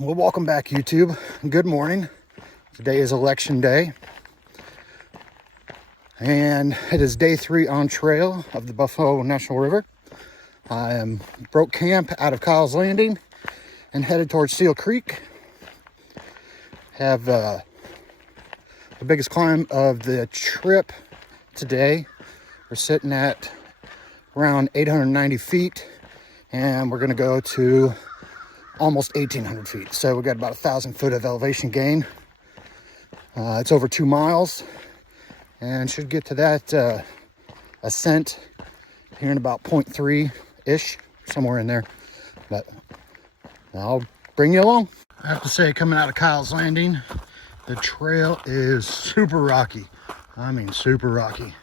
Well, welcome back, YouTube. Good morning. Today is election day, and it is day 3 on trail of the Buffalo National River. I broke camp out of Kyle's Landing and headed towards Seal Creek. Have the biggest climb of the trip today. We're sitting at around 890 feet, and we're going to go to almost 1,800 feet. So we got about 1,000 foot of elevation gain. It's over 2 miles, and should get to that ascent here in about 0.3-ish, somewhere in there. But I'll bring you along. I have to say, coming out of Kyle's Landing, the trail is super rocky. I mean, super rocky.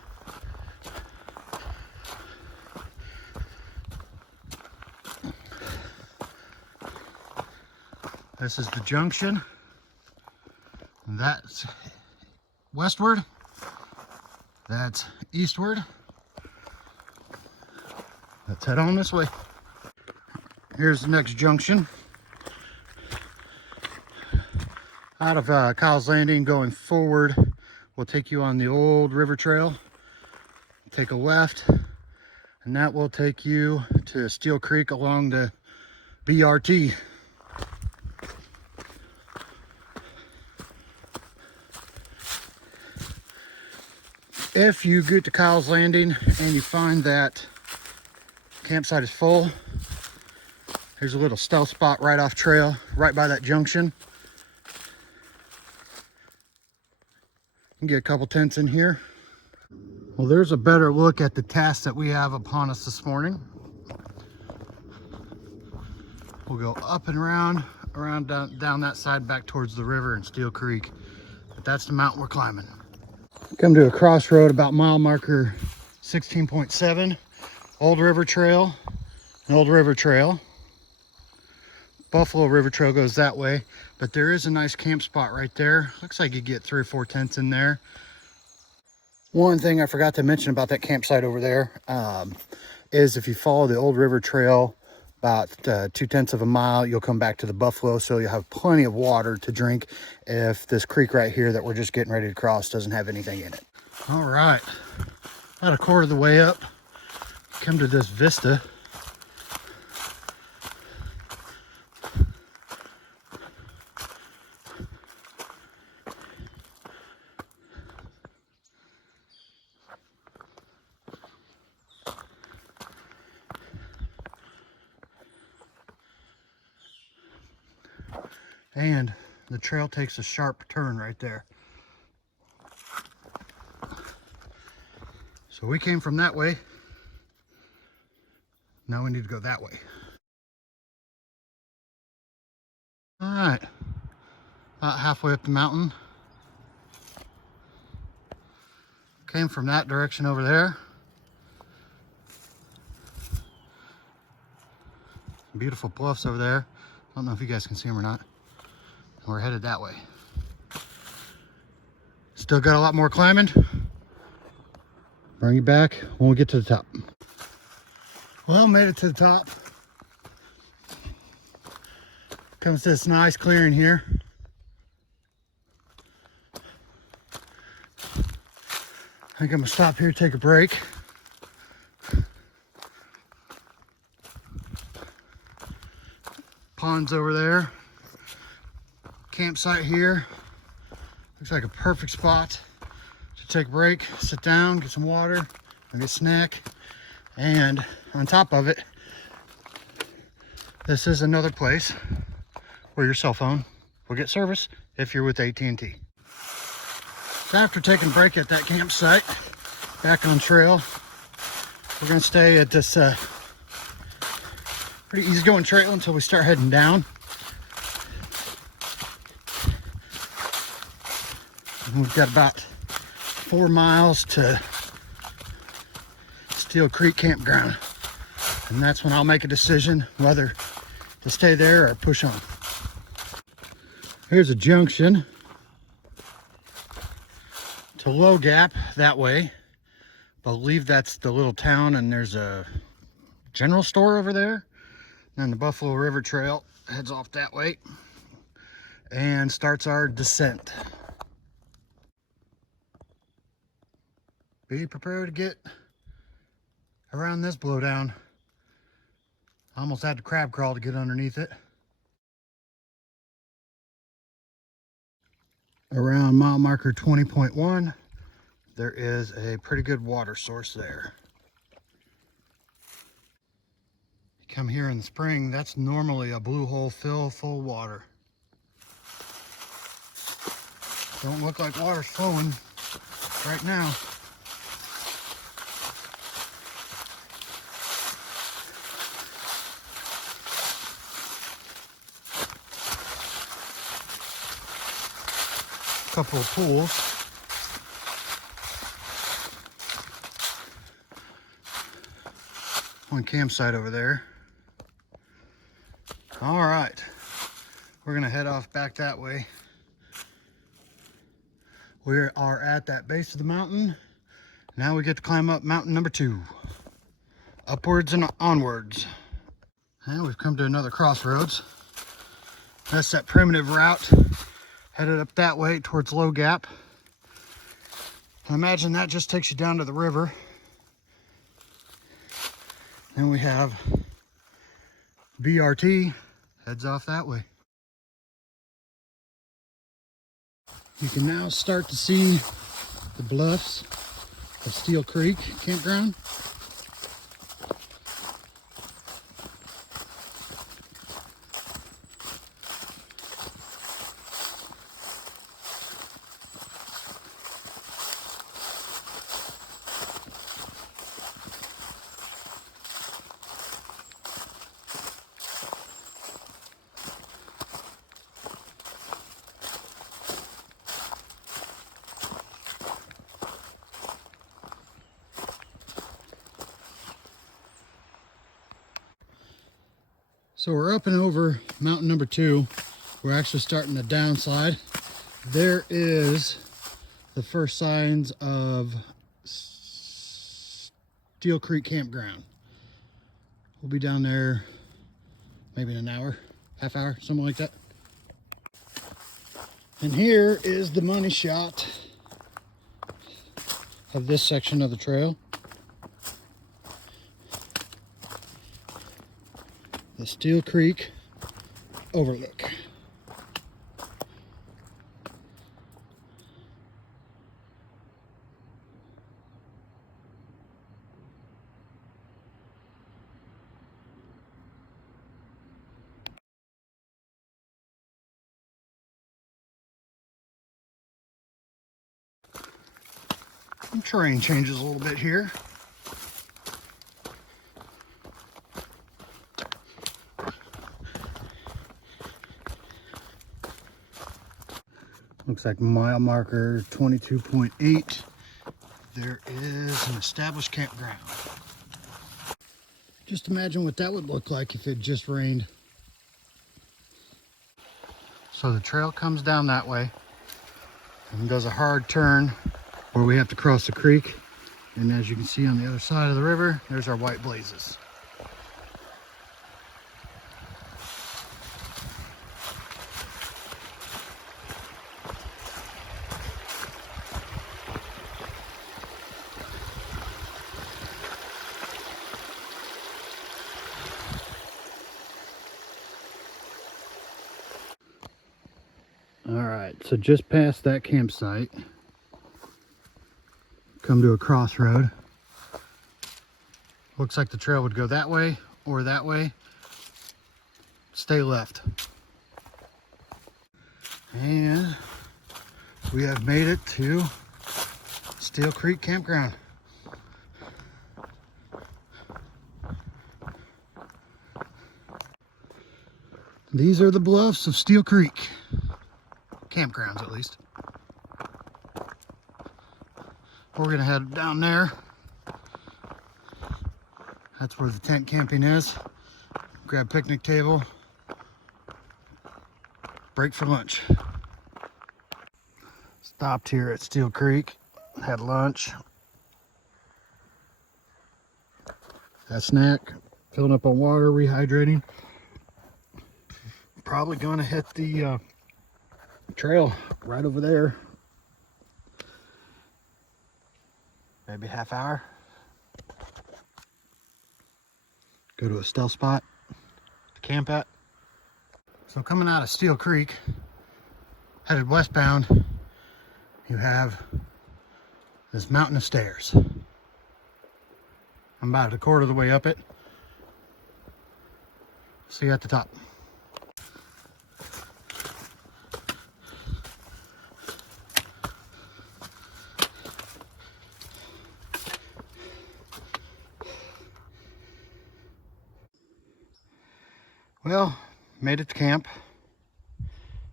This is the junction. That's westward. That's eastward. Let's head on this way. Here's the next junction. Out of Kyle's Landing, going forward, we'll take you on the old river trail. Take a left, and that will take you to Steel Creek along the BRT. If you get to Kyle's Landing and you find that campsite is full, there's a little stealth spot right off trail, right by that junction. You can get a couple tents in here. Well, there's a better look at the task that we have upon us this morning. We'll go up and around down that side back towards the river and Steel Creek. But that's the mountain we're climbing. Come to a crossroad about mile marker 16.7. Old River Trail, an Old River Trail. Buffalo River Trail goes that way, but there is a nice camp spot right there. Looks like you get 3 or 4 tents in there. One thing I forgot to mention about that campsite over there is if you follow the Old River Trail about 2/10 of a mile, you'll come back to the Buffalo, so you'll have plenty of water to drink if this creek right here that we're just getting ready to cross doesn't have anything in it. All right, about a quarter of the way up, come to this vista. And the trail takes a sharp turn right there. So we came from that way. Now we need to go that way. All right, about halfway up the mountain. Came from that direction over there. Beautiful bluffs over there. I don't know if you guys can see them or not. We're headed that way. Still got a lot more climbing. Bring you back when we get to the top. Well, made it to the top. Comes to this nice clearing here. I think I'm gonna stop here, take a break. Ponds over there. Campsite here. Looks like a perfect spot to take a break, sit down, get some water, maybe a snack. And on top of it, this is another place where your cell phone will get service if you're with AT&T. So after taking a break at that campsite, back on trail, we're gonna stay at this pretty easygoing trail until we start heading down. And we've got about 4 miles to Steel Creek Campground. And that's when I'll make a decision whether to stay there or push on. Here's a junction to Low Gap that way. I believe that's the little town, and there's a general store over there. And the Buffalo River Trail heads off that way. and starts our descent. Be prepared to get around this blowdown. I almost had to crab crawl to get underneath it. Around mile marker 20.1, there is a pretty good water source there. You come here in the spring, that's normally a blue hole fill full of water. Don't look like water's flowing right now. Couple of pools. One campsite over there. All right, we're gonna head off back that way. We are at that base of the mountain. Now we get to climb up mountain number 2. Upwards and onwards. And we've come to another crossroads. That's that primitive route headed up that way towards Low Gap. I imagine that just takes you down to the river. Then we have BRT, heads off that way. You can now start to see the bluffs of Steel Creek Campground. So we're up and over mountain number 2. We're actually starting the downslide. There is the first signs of Steel Creek Campground. We'll be down there maybe in an hour, half hour, something like that. And here is the money shot of this section of the trail. The Steel Creek overlook. The terrain changes a little bit here. Looks like mile marker 22.8. There is an established campground. Just imagine what that would look like if it just rained. So the trail comes down that way and does a hard turn where we have to cross the creek. And as you can see on the other side of the river, there's our white blazes. All right, so just past that campsite, come to a crossroad. Looks like the trail would go that way or that way. Stay left. And we have made it to Steel Creek Campground. These are the bluffs of Steel Creek. Campgrounds, at least. We're gonna head down there. That's where the tent camping is. Grab picnic table. Break for lunch. Stopped here at Steel Creek. Had lunch. Had snack. Filling up on water, rehydrating. Probably gonna hit the trail right over there. Maybe half hour. Go to a stealth spot to camp at. So coming out of Steel Creek, headed westbound, you have this mountain of stairs. I'm about a quarter of the way up it. See you at the top. Well, made it to camp.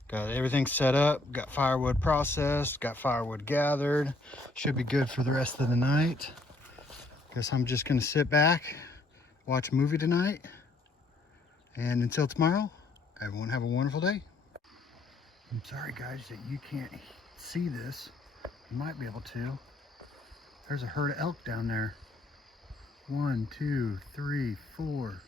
Got everything set up, got firewood processed, got firewood gathered. Should be good for the rest of the night. Guess I'm just gonna sit back, watch a movie tonight. And until tomorrow, everyone have a wonderful day. I'm sorry guys that you can't see this. You might be able to. There's a herd of elk down there. 1, 2, 3, 4.